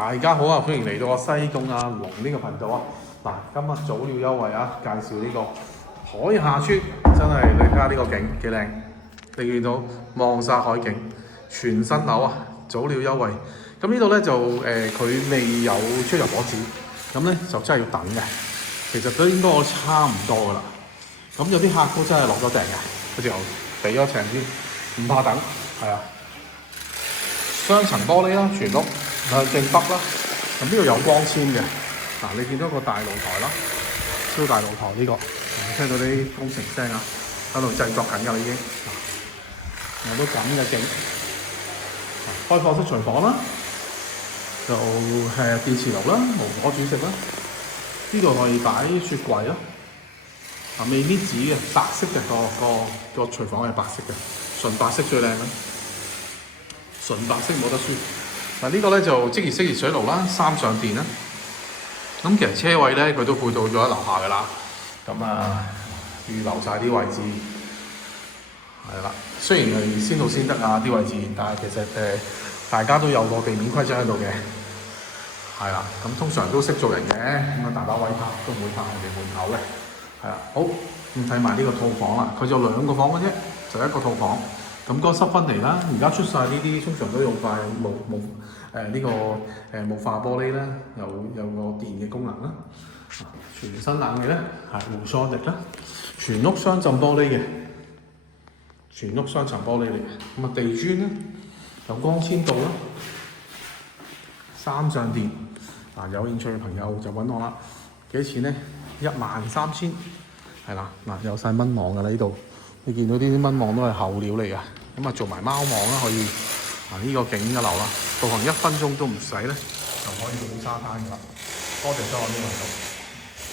大家好啊，歡迎嚟到西貢阿龍呢個頻道啊！嗱，今日早鳥優惠啊，介紹呢個海下村，真係你睇下呢個景幾靚，你見到望晒海景，全新樓啊，早鳥優惠。咁呢度咧就佢未有出入伙紙，咁咧就真係要等嘅。其實都應該差唔多噶啦。咁有啲客都真係落咗訂嘅，佢就俾咗請先，唔怕等，係啊。雙層玻璃啦，全屋正北啦。咁呢度有光纖嘅，嗱你見到個大露台啦，超大露台呢個，聽到啲工程聲啊，喺度製作緊㗎啦已經。有到咁嘅景，開放式廚房啦，就係電磁爐啦，無火煮食啦。呢度可以擺雪櫃咯，未搣紙嘅，白色嘅個廚房係白色嘅，純白色最靚啦。純白色冇得輸。嗱呢個咧就即熱式熱水爐啦，三上電啦。咁其實車位咧佢都配套咗喺樓下㗎啦。咁啊預留晒啲位置，係啦。雖然係先到先得啊啲位置，但係其實大家都有個地面規則喺度嘅。係啦，咁通常都識做人嘅，咁啊大把位拍都唔會拍人哋門口嘅。係啦，好咁睇埋呢個套房啦，佢就2個房嘅啫，就一個套房。咁嗰個濕分離啦，而家出晒呢啲，通常都用塊霧化玻璃啦，有個電嘅功能啦。全新冷氣咧係無雙力啦，全屋雙浸玻璃嘅，全屋雙層玻璃嚟嘅。咁啊地磚咧有光纖度啦，三上電。嗱有興趣嘅朋友就揾我啦。幾錢咧？13000，係啦。嗱有晒蚊網㗎啦呢度。你見到呢啲蚊網都係厚料嚟㗎，咁啊做埋貓網啦，可以呢個景嘅樓啦，導航1分鐘都唔使咧，就可以到沙灘㗎啦。多謝收看呢個頻道。